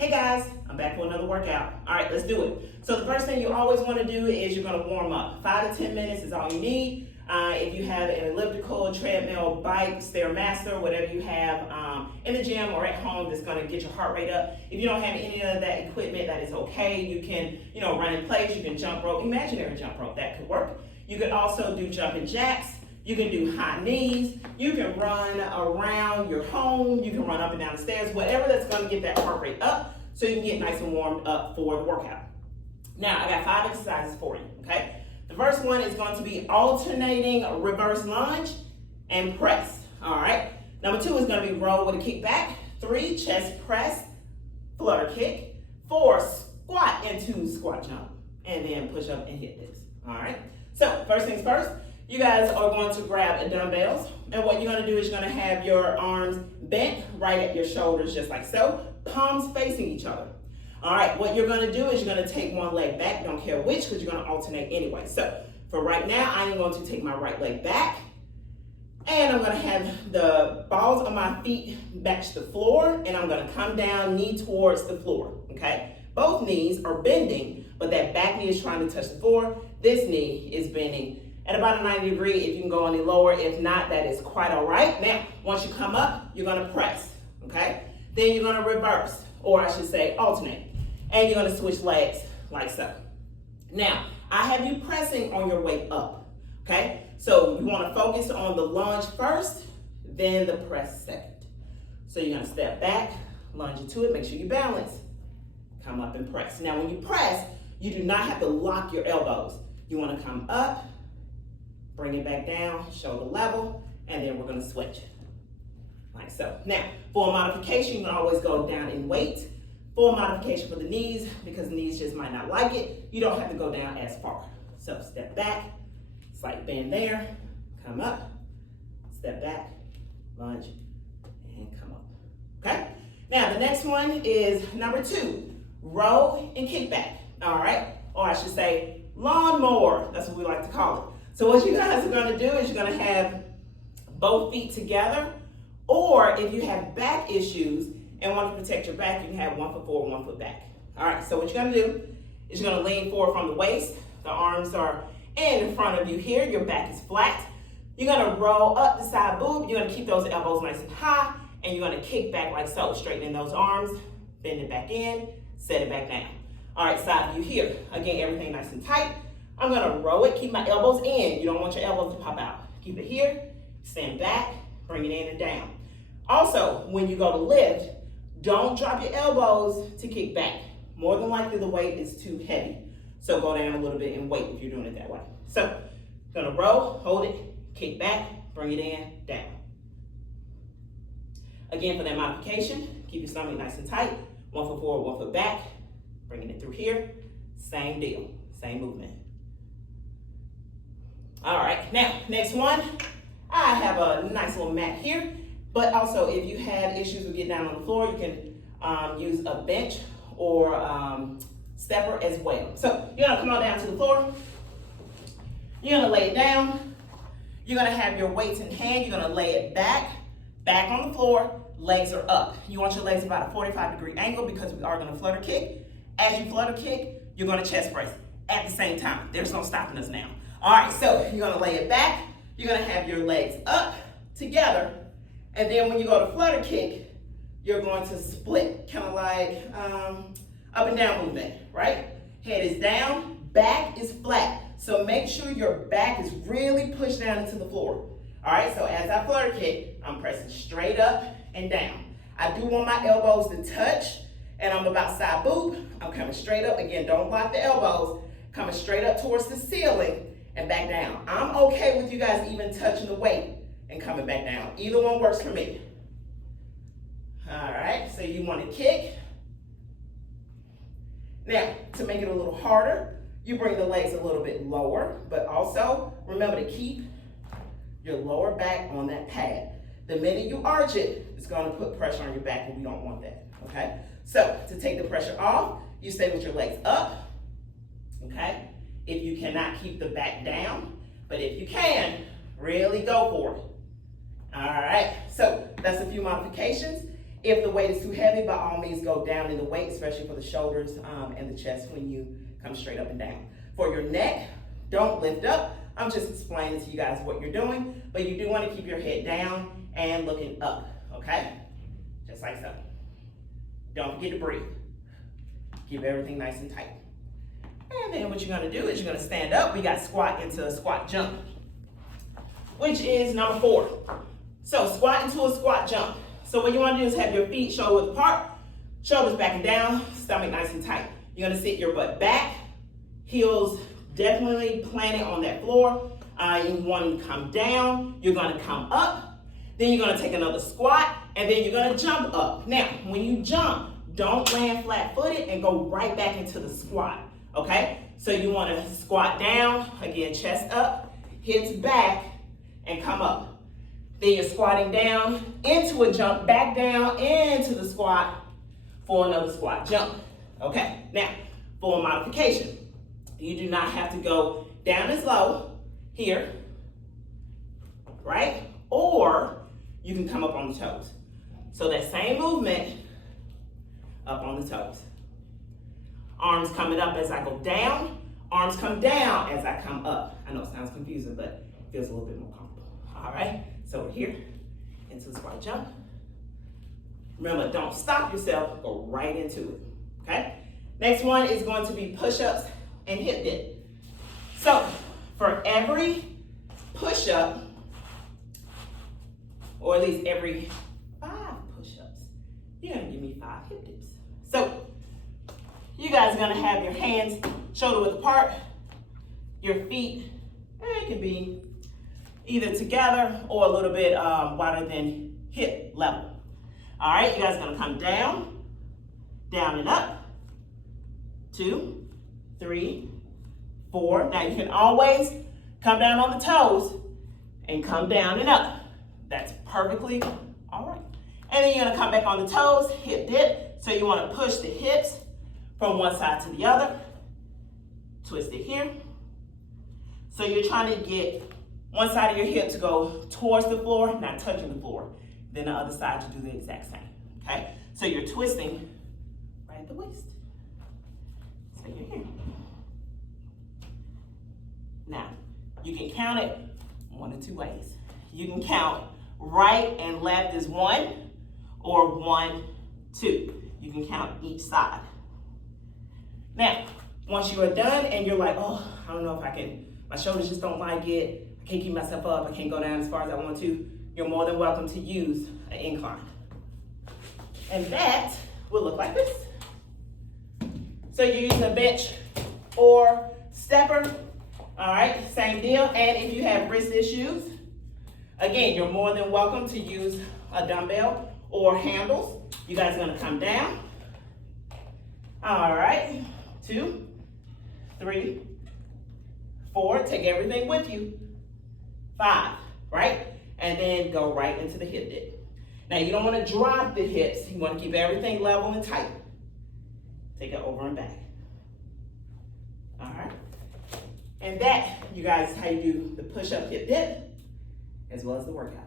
Hey guys, I'm back for another workout. All right, let's do it. So the first thing you always want to do is you're going to warm up. 5 to 10 minutes is all you need. If you have an elliptical, treadmill, bike, Stairmaster, whatever you have in the gym or at home that's going to get your heart rate up. If you don't have any of that equipment, that is okay. You can, run in place. You can jump rope, imaginary jump rope. That could work. You could also do jumping jacks. You can do high knees. You can run around your home. You can run up and down the stairs, whatever that's going to get that heart rate up so you can get nice and warmed up for the workout. Now, I got 5 exercises for you, okay? The first one is going to be alternating reverse lunge and press, all right? Number 2 is going to be row with a kick back. 3, chest press, flutter kick. 4, squat into squat jump. And then push up and hit this, all right? So, first things first. You guys are going to grab dumbbells, and what you're going to do is you're going to have your arms bent right at your shoulders, just like so, palms facing each other. All right, what you're going to do is you're going to take one leg back, don't care which, because you're going to alternate anyway. So for right now, I am going to take my right leg back, and I'm going to have the balls of my feet match the floor, and I'm going to come down, knee towards the floor, okay? Both knees are bending, but that back knee is trying to touch the floor. This knee is bending at about a 90 degree. If you can go any lower, if not, that is quite all right. Now, once you come up, you're gonna press, okay? Then you're gonna reverse, or I should say alternate. And you're gonna switch legs like so. Now, I have you pressing on your way up, okay? So you wanna focus on the lunge first, then the press second. So you're gonna step back, lunge into it, make sure you balance, come up and press. Now, when you press, you do not have to lock your elbows. You wanna come up, bring it back down, shoulder level, and then we're gonna switch, like so. Now, for a modification, you can always go down in weight. For a modification for the knees, because the knees just might not like it, you don't have to go down as far. So step back, slight bend there, come up, step back, lunge, and come up, okay? Now, the next one is number 2, row and kick back, all right? Or I should say lawnmower, that's what we like to call it. So what you guys are gonna do is you're gonna have both feet together, or if you have back issues and want to protect your back, you can have 1 foot forward, 1 foot back. All right, so what you're gonna do is you're gonna lean forward from the waist. The arms are in front of you here, your back is flat. You're gonna roll up the side boob, you're gonna keep those elbows nice and high, and you're gonna kick back like so, straightening those arms, bend it back in, set it back down. All right, side view here. Again, everything nice and tight. I'm gonna row it, keep my elbows in. You don't want your elbows to pop out. Keep it here, stand back, bring it in and down. Also, when you go to lift, don't drop your elbows to kick back. More than likely the weight is too heavy. So go down a little bit in weight if you're doing it that way. So, gonna row, hold it, kick back, bring it in, down. Again, for that modification, keep your stomach nice and tight. 1 foot forward, 1 foot back, bringing it through here. Same deal, same movement. All right, now, next one. I have a nice little mat here, but also if you have issues with getting down on the floor, you can use a bench or stepper as well. So you're gonna come on down to the floor. You're gonna lay it down. You're gonna have your weights in hand. You're gonna lay it back on the floor, legs are up. You want your legs about a 45-degree angle because we are gonna flutter kick. As you flutter kick, you're gonna chest press at the same time. There's no stopping us now. All right, so you're gonna lay it back. You're gonna have your legs up together. And then when you go to flutter kick, you're going to split, kind of like up and down movement, right? Head is down, back is flat. So make sure your back is really pushed down into the floor. All right, so as I flutter kick, I'm pressing straight up and down. I do want my elbows to touch, and I'm about side boob. I'm coming straight up. Again, don't lock the elbows. Coming straight up towards the ceiling and back down. I'm okay with you guys even touching the weight and coming back down. Either one works for me. All right, so you want to kick. Now, to make it a little harder, you bring the legs a little bit lower, but also remember to keep your lower back on that pad. The minute you arch it, it's going to put pressure on your back, and we don't want that, okay? So, to take the pressure off, you stay with your legs up, okay? If you cannot keep the back down, but if you can, really go for it. All right, so that's a few modifications. If the weight is too heavy, by all means go down in the weight, especially for the shoulders and the chest when you come straight up and down. For your neck, don't lift up. I'm just explaining to you guys what you're doing, but you do want to keep your head down and looking up, okay? Just like so. Don't forget to breathe. Keep everything nice and tight. And then what you're gonna do is you're gonna stand up. We got squat into a squat jump, which is number 4. So squat into a squat jump. So what you wanna do is have your feet shoulder width apart, shoulders back and down, stomach nice and tight. You're gonna sit your butt back, heels definitely planted on that floor. You want to come down, you're gonna come up, then you're gonna take another squat, and then you're gonna jump up. Now, when you jump, don't land flat-footed and go right back into the squat, okay? So you wanna squat down, again, chest up, hips back, and come up. Then you're squatting down into a jump, back down into the squat for another squat jump, okay? Now, for a modification, you do not have to go down as low here, right? Or you can come up on the toes. So that same movement, up on the toes. Arms coming up as I go down, arms come down as I come up. I know it sounds confusing, but it feels a little bit more comfortable. All right, so we're here, into the squat jump. Remember, don't stop yourself, go right into it, okay? Next one is going to be push-ups and hip dip. So for every push-up, or at least every 5 push-ups, you're gonna give me 5 hip dips. So you guys are gonna have your hands shoulder width apart, your feet, it can be either together or a little bit wider than hip level. All right, you guys are gonna come down, down and up, 2, 3, 4. Now you can always come down on the toes and come down and up. That's perfectly all right. And then you're gonna come back on the toes, hip dip. So you wanna push the hips from one side to the other, twist it here. So you're trying to get one side of your hip to go towards the floor, not touching the floor. Then the other side to do the exact same, okay? So you're twisting right at the waist. So you're here. Now, you can count it one of 2 ways. You can count right and left as 1, or 1, 2. You can count each side. Now, once you are done and you're like, oh, I don't know if I can, my shoulders just don't like it, I can't keep myself up, I can't go down as far as I want to, you're more than welcome to use an incline. And that will look like this. So you're using a bench or stepper, all right, same deal. And if you have wrist issues, again, you're more than welcome to use a dumbbell or handles. You guys are gonna come down. All right, 2, 3, 4, take everything with you. 5, right? And then go right into the hip dip. Now you don't wanna drop the hips. You wanna keep everything level and tight. Take it over and back. All right. And that, you guys, is how you do the push-up hip dip, as well as the workout.